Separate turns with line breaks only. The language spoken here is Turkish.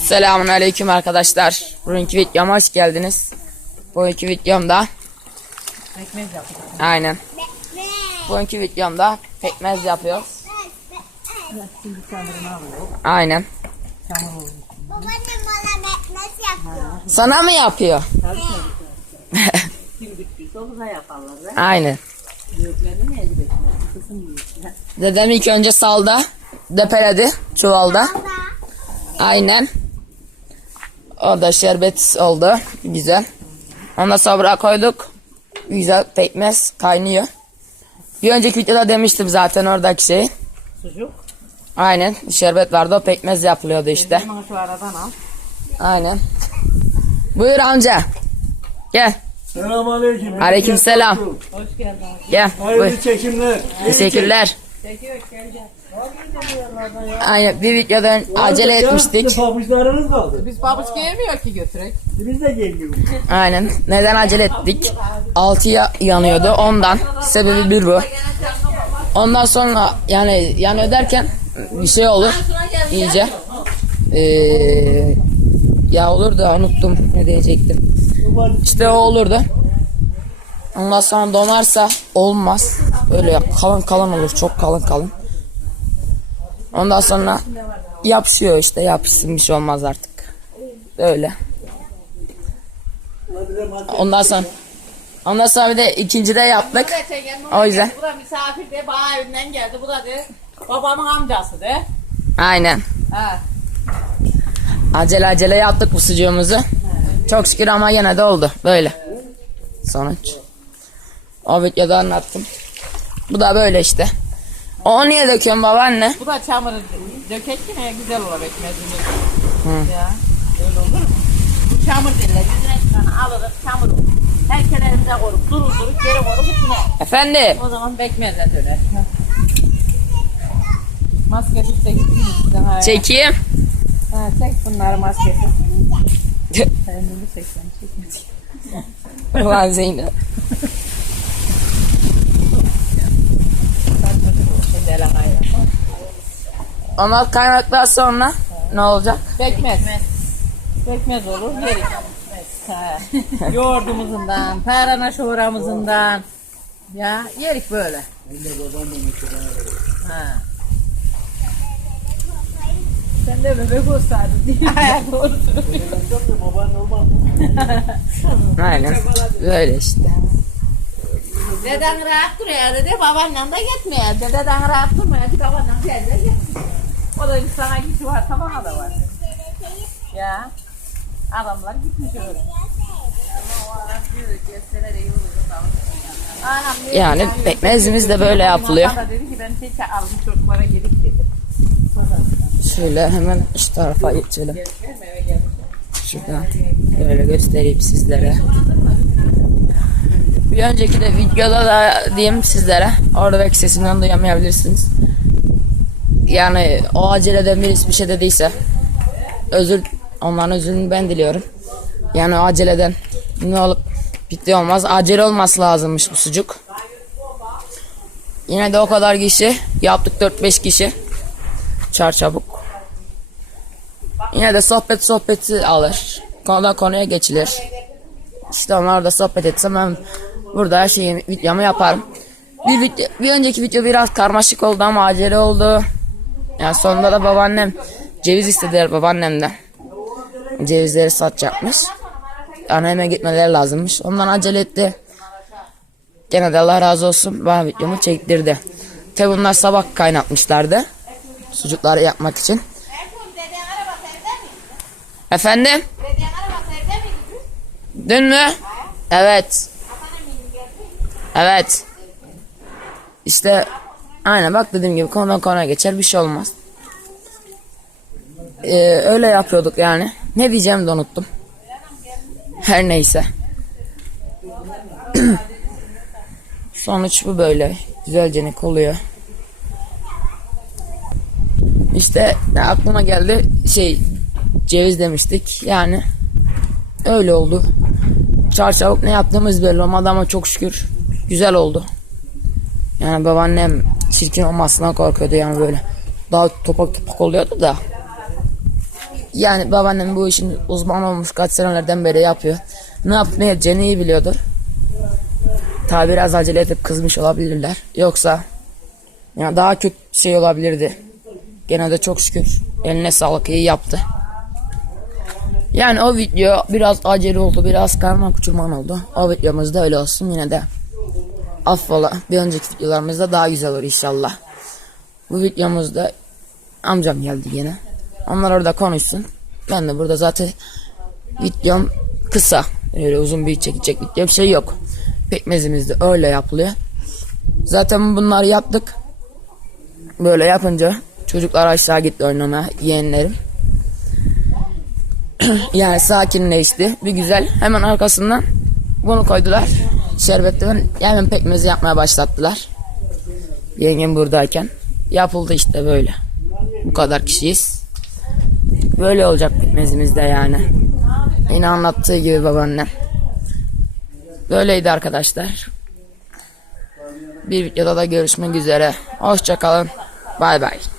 Selamünaleyküm arkadaşlar. Bugünkü videoma hoş geldiniz. Bugünkü videomda
Pekmez yapıyoruz.
aynen. Bugünkü videomda pekmez yapıyoruz.
Şimdi çamurunu alıyoruz.
Aynen.
Çamur oldu.
Babaannem bana pekmez yapıyor.
Sana mı yapıyor?
Tabii Kim bittiyse onu da yaparlar.
Aynen.
Büyüklerini mi elde etmez? Kısım büyük.
Dedem ilk önce salda, depeledi çuvalda. Aynen. O da şerbet oldu. Güzel. Ondan sonra koyduk. Güzel pekmez kaynıyor. Bir önceki videoda demiştim zaten oradaki şey.
Sucuk.
Aynen. Şerbet vardı, o pekmez yapılıyordu işte.
Bunu şu aradan al.
Aynen. Buyur amca. Gel.
Selamünaleyküm.
Aleykümselam.
Hoş geldin.
Gel. Buyur.
Hayırlı çekimler.
Teşekkürler.
Çekiyor geleceğiz.
Aynen, bir videodan acele etmiştik.
Pabuçlarınız kaldı.
Biz babuş gelmiyor ki götürek.
Biz de geliyoruz.
Aynen. Neden acele ettik? 6'ya yanıyordu. Ondan. Sebebi bir bu. Ondan sonra yani yanıyor derken bir şey olur. İyice. Ya olur da unuttum ne diyecektim. İşte o olurdu. Ondan sonra donarsa olmaz. Böyle kalın kalın olur. Çok kalın kalın. Ondan sonra yapışıyor işte. Yapışsın, bir şey olmaz artık. Öyle. Ondan sonra bir de ikincide yaptık. O yüzden.
Bu da misafir de bana evinden geldi. Bu da de babamın amcası de.
Aynen.
Ha.
Acele yaptık bu sucuğumuzu. Çok şükür ama yine de oldu. Böyle. Sonuç. O videoda anlattım. Bu da böyle işte. O niye döküyorsun babaanne?
Bu da çamuru dökek ki ne güzel olur ekmeğimiz. Ya öyle olur mu? Bu çamur derler. Yüzüne çıkanı alırız çamuru. Her kenarımıza koyup dururuz geri koyup içine.
Efendim?
O zaman pekmezle döner. Maske düşse gittin sizden ha.
Çekeyim.
Ha, çek bunları maskesi. Kendimi çeksen çekmeyeceğim.
Ulan Zeynep. Onlar kaynaktan sonra ne olacak?
Pekmez. Pekmez olur yeriz. Ha. Yoğurdumuzundan, tarhana şoğramızından. Ya yerik böyle. Ha. Sen de bebek olsaydın diye. Doğru
Aynen. Böyle işte.
Deden rahat duruyor dedi, babanla da gitmiyor. Dededen rahat durmuyor, babanla gel de gitmiyor. O da bir sana gücü var, bana da var. Ya, adamlar gitmiş öyle.
Yani pekmezimiz de böyle yapılıyor.
Dedi ki ben tek aldım çocuklara yedik dedi.
Şöyle hemen şu tarafa geçelim. Şuradan böyle göstereyim sizlere. Bir önceki de videoda da diyeyim sizlere. Oradaki sesinden duyamayabilirsiniz. Yani o aceleden birisi bir şey dediyse onların özrünü ben diliyorum. Yani o aceleden ne olup bitti olmaz. Acele olması lazımmış bu sucuk. Yine de o kadar kişi yaptık, 4-5 kişi. Çarçabuk. Yine de sohbeti alır. Konudan konuya geçilir. İşte onlar da sohbet etsem ben burada her şeyi videomu yaparım. Bir önceki video biraz karmaşık oldu ama acele oldu. Yani sonunda da babaannem ceviz istediler babaannemden. Cevizleri satacakmış. Yani hemen gitmeleri lazımmış. Ondan acele etti. Gene de Allah razı olsun bana videomu çektirdi. Tabi bunlar sabah kaynatmışlardı. Sucukları yapmak için. Efendim? Dün mü? Evet. Evet. İşte aynen bak dediğim gibi konudan konuya geçer, bir şey olmaz. Öyle yapıyorduk yani. Ne diyeceğimi de unuttum. Her neyse. Sonuç bu böyle. Güzelce oluyor. İşte aklıma geldi ceviz demiştik. Yani öyle oldu. Çarçabuk ne yaptığımız belli olmadı ama çok şükür güzel oldu. Yani babaannem çirkin olmasından korkuyordu yani böyle. Daha topak topak oluyordu da. Yani babaannem bu işin uzman olmuş, kaç senelerden beri yapıyor. Ne yapıp ne edeceğini iyi biliyordur. Tabi biraz acele edip kızmış olabilirler. Yoksa yani daha kötü şey olabilirdi. Gene de çok şükür eline sağlık, iyi yaptı. Yani o video biraz acele oldu, biraz karman kuçurman oldu. O videomuz da öyle olsun, yine de affola. Bir önceki videolarımızda daha güzel olur inşallah. Bu videomuzda amcam geldi yine. Onlar orada konuşsun. Ben de burada zaten videom kısa. Öyle uzun bir çekecek video bir şey yok. Pekmezimiz de öyle yapılıyor. Zaten bunları yaptık. Böyle yapınca çocuklar aşağı gitti oynamaya, yeğenlerim. Yani sakinleşti. Bir güzel. Hemen arkasından bunu koydular. Şerbetten hemen pekmezi yapmaya başlattılar. Yengem buradayken. Yapıldı işte böyle. Bu kadar kişiyiz. Böyle olacak pekmezimizde yani. Yine anlattığı gibi babaannem. Böyleydi arkadaşlar. Bir videoda da görüşmek üzere. Hoşça kalın. Bay bay.